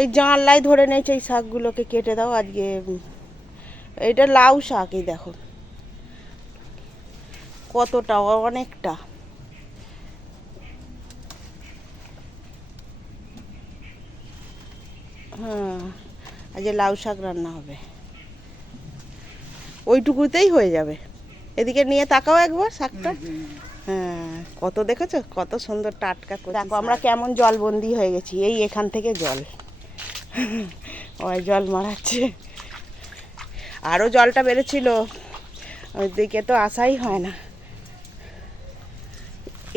এই জানলাই ধরে নিয়েছে এই শাকগুলোকে কেটে দাও আজকে এটা লাউ শাক এই দেখো। কতটা অনেকটা। হ্যাঁ আজকে লাউ শাক রান্না হবে। ওইটুকুতেই হয়ে যাবে। এদিকে নিয়ে তাকাও একবার শাকটা। হ্যাঁ কত দেখেছ? কত সুন্দর টাটকা করে দেখো আমরা কেমন জলবন্দি হয়ে গেছি এই এখান থেকে জল। ওই জল মারাচ্ছে। আরও জলটা বেড়েছিল ওইদিকে তো আসাই হয় না।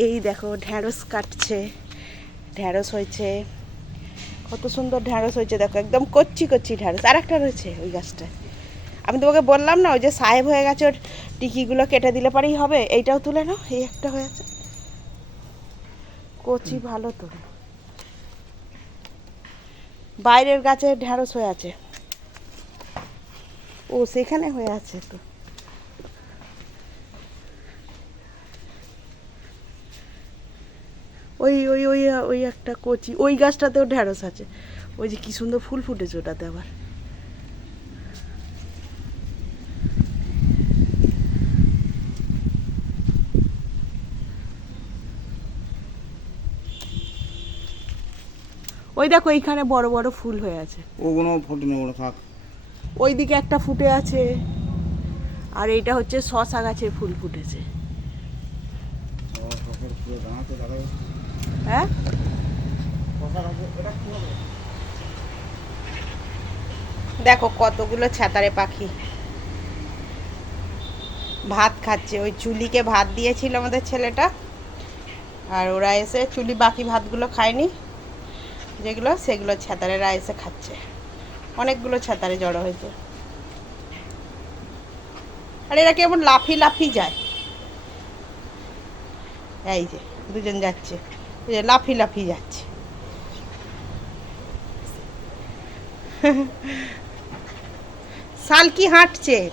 এই দেখো, ঢ্যাঁড়স কাটছে। ঢ্যাঁড়স হয়েছে। কত সুন্দর ঢ্যাঁড়স হয়েছে, দেখো, একদম কচ্ছি কচ্ছি ঢ্যাঁড়স। আর একটা রয়েছে ওই গাছটায়। আমি তোমাকে বললাম না, ওই যে সাহেব হয়ে গেছে, ওর টিকিগুলো কেটে দিলে পারেই হবে। এইটাও তুলে নাও, এই একটা হয়ে হয়েছে কচি ভালো তো বাইরের গাছে ঢ্যাঁড়স হয়ে আছে। ও, সেখানে হয়ে আছে তো। ওই ওই ওই ওই একটা কচি, ওই গাছটাতেও ঢ্যাঁড়স আছে। ওই যে কি সুন্দর ফুল ফুটেছে ওটাতে আবার। ওই দেখো এইখানে বড় বড় ফুল হয়ে আছে। ওগুলো ফোটে নেব থাক। ওইদিকে একটা ফুটে আছে আর এইটা হচ্ছে শশা গাছের ফুল ফুটেছে। হ্যাঁ? গাছে দেখো কতগুলো ছাতারে পাখি। ভাত খাচ্ছে ওই চুলিকে ভাত দিয়েছিল আমাদের ছেলেটা আর ওরা এসে চুলি বাকি ভাতগুলো খায়নি। যেগুলো, সেগুলো ছাতারেরা এসে খাচ্ছে। অনেকগুলো ছাতারে জড়ো হয়েছে। আর এরা কেমন লাফি লাফি যায়। এই যে, দুজন যাচ্ছে। লাফি লাফি যাচ্ছে। সালকি হাঁটছে।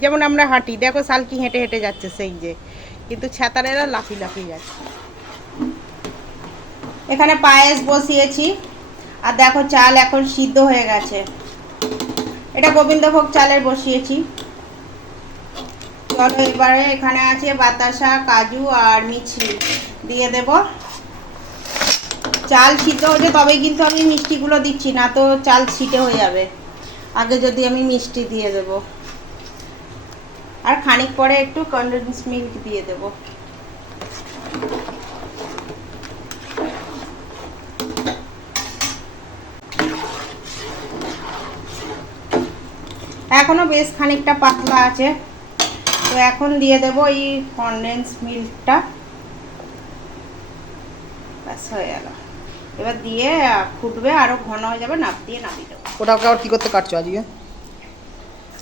যেমন আমরা হাঁটি, দেখো সালকি হেঁটে হেঁটে যাচ্ছে সেই যে। কিন্তু ছাতারেরা লাফি লাফি যাচ্ছে। এখানে পায়েস বসিয়েছি। আর দেখো চাল এখন সিদ্ধ হয়ে গেছে। এটা গোবিন্দভোগ চালের বসিয়েছি। চলো এবারে এখানে আছে বাতাসা, কাজু আর মিছরি দিয়ে দেব। চাল সিদ্ধ হয়েছে তবে কিন্তু আমি মিষ্টিগুলো দিচ্ছি, না তো চাল ছিটে হয়ে যাবে। আগে যদি আমি মিষ্টি দিয়ে দেব। আর খানিক পরে একটু কন্ডেন্স মিল্ক দিয়ে দেব। এখনও বেশ খানিকটা পাতলা আছে। তো এখন দিয়ে দেব এই কন্ডেন্স মিল্কটা ব্যাস হয়ে গেল। এবার দিয়ে ফুটবে আরও ঘন হয়ে যাবে নাপ দিয়ে নামিয়ে দেবো। ওটাকে আবার কি করতে কাটছো আজকে?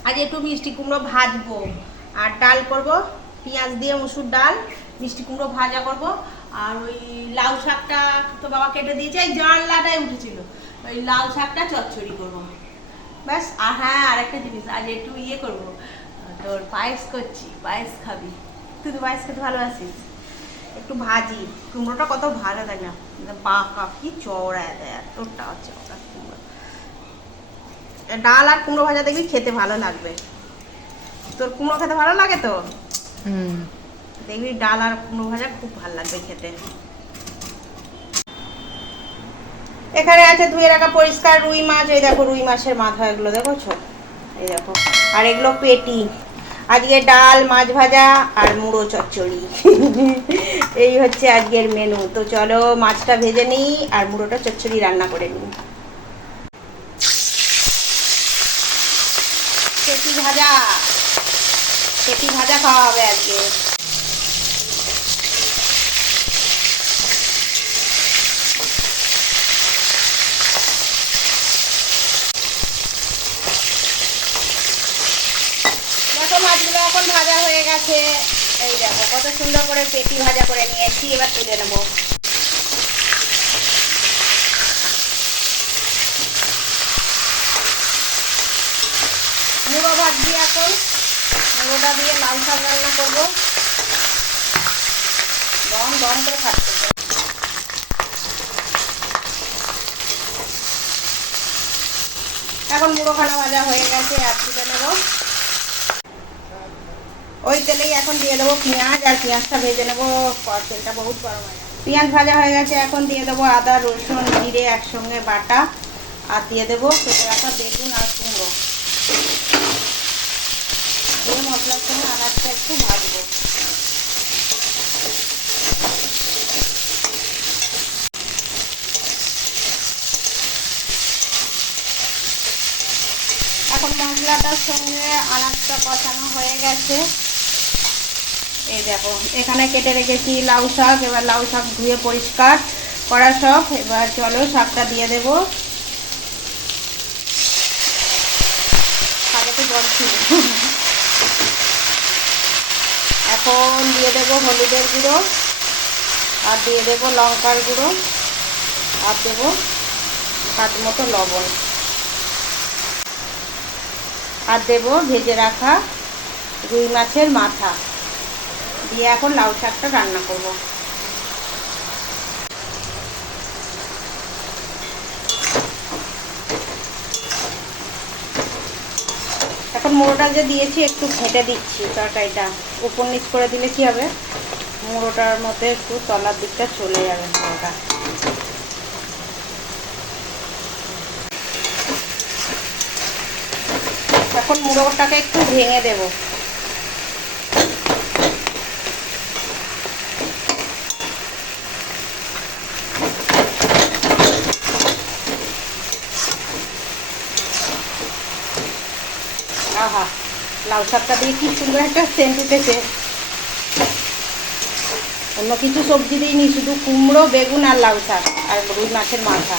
আজ একটু মিষ্টি কুমড়ো ভাজবো। আর ডাল করব পেঁয়াজ দিয়ে মুসুর ডাল মিষ্টি কুমড়ো ভাজা করব। আর ওই লাউ শাকটা তো বাবা কেটে দিয়েছে এই জানলাটাই উঠেছিল। ওই লাউ শাকটা চচ্চড়ি করব। ব্যাস আর হ্যাঁ আর একটা জিনিস আজ একটু ইয়ে করব। তোর পায়েস করছি পায়েস খাবি। তুই তো পায়েস খেতে ভালোবাসিস। একটু ভাজি কুমড়োটা কত ভালো তাই না? পাকা কি চওড়া দেয় তোরটা চওড়া কুমড়ো। ডাল আর কুমড়ো ভাজা দেখবি খেতে ভালো লাগবে। তোর কুমড়ো খেতে ভালো লাগে তো? দেখবি ডাল আর কুমড়ো ভাজা খুব ভালো লাগবে খেতে। এখানে আছে ধুয়ে রাখা পরিষ্কার রুই মাছ, এই দেখো রুই মাছের মাথা এগুলো দেখোছো? এই দেখো। আর এগুলো পেটি। আজকে ডাল, মাছ ভাজা আর মুড়ো চচ্চড়ি। এই হচ্ছে আজকের মেনু তো চলো মাছটা ভেজে নিই আর মুড়োটা চচ্চড়ি রান্না করে নিই। পেটি ভাজা। পেটি ভাজা খাওয়া হবে আজকে দেখো মাছগুলো এখন ভাজা হয়ে গেছে। এই দেখো, কত সুন্দর করে পেটি ভাজা করে নিয়েছি, এবার তুলে নেব। মুড়ো ভাজছি এখন। মুড়োটা দিয়ে লাল শাক রান্না করব। গরম গরম করে খাচ্ছে এখন মুড়োখানা ভাজা হয়ে গেছে, আর তুলে নেব। ওই তেলেই এখন দিয়ে দেবো পেঁয়াজ, আর পেঁয়াজটা ভেজে নেব তেলটা বহুত গরম হয়ে পেঁয়াজ ভাজা হয়ে গেছে, এখন দিয়ে দেবো আদা, রসুন, জিরে একসঙ্গে বাটা, আর দিয়ে দেবো কেটে রাখা বেগুন, আর কুমড়ো। দিয়ে মশলার সঙ্গে আদারটা একটু ভাজবো। এখন মশলাটার সঙ্গে আনাজটা কষানো হয়ে গেছে। এই দেখো, এখানে কেটে রেখেছি লাউ শাক, এবার লাউ শাক ধুয়ে পরিষ্কার করা সব, এবার চলো শাকটা দিয়ে দেবো। এখন দিয়ে দেবো হলুদের গুঁড়ো, আর দিয়ে দেবো লঙ্কার গুঁড়ো, আর দেবো স্বাদ মতো লবণ। আর দেবো ভেজে রাখা রুই মাছের মাথা। দিয়ে এখন লাউ শাকটা রান্না করব। এখন মুড়োটা যে দিয়েছি, একটু ঘেটে দিচ্ছি তরকারিটা। উপর নিচ করে দিলে কি হবে? মুড়োটার মধ্যে একটু তলার দিকটা চলে যাবে মুড়োটা এখন মুড়োটাকে একটু ভেঙে দেবো। লাউ শাকটা দিয়ে কি সুন্দর একটা সেন্ট উঠেছে। অন্য কিছু সবজি দিইনি, শুধু কুমড়ো, বেগুন আর লাউ শাক আর রুই মাছের মাথা।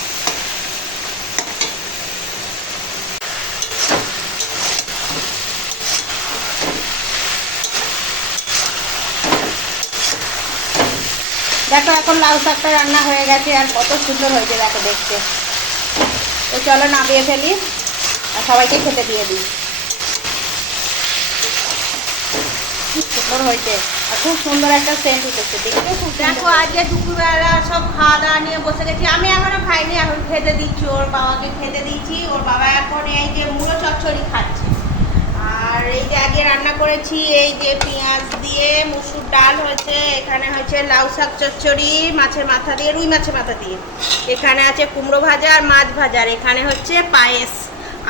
দেখো, এখন লাউ শাকটা রান্না হয়ে গেছে আর কত সুন্দর হয়েছে, দেখো দেখতে। তো চলো নামিয়ে ফেলি আর সবাইকে খেতে দিয়ে দিই। খুব সুন্দর একটা সেন্ট দেখো দুপুরবেলা সব খাওয়া দাওয়া নিয়ে বসে গেছি। আমি খাইনি, এখন খেতে দিচ্ছি, ওর বাবাকে খেতে ওর বাবা এখন এই যে মুড়ো খাচ্ছে। আর এই যে আগে রান্না করেছি, এই যে পেঁয়াজ দিয়ে মুসুর ডাল হয়েছে, এখানে লাউ শাক চচ্চড়ি, মাছের মাথা দিয়ে, রুই মাছের মাথা দিয়ে। এখানে আছে কুমড়ো ভাজা আর মাছ ভাজা, আর এখানে হচ্ছে পায়েস।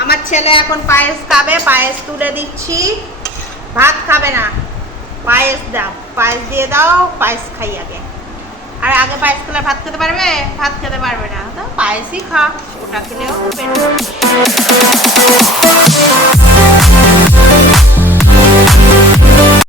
আমার ছেলে এখন পায়েস খাবে, পায়েস তুলে দিচ্ছি। ভাত খাবে না। পায়েস দিয়ে দাও, পায়েস খাই আগে। আর আগে পায়েস খেলে ভাত খেতে পারবে? ভাত খেতে পারবে না। তো পায়েসই খা, ওটা খেলেও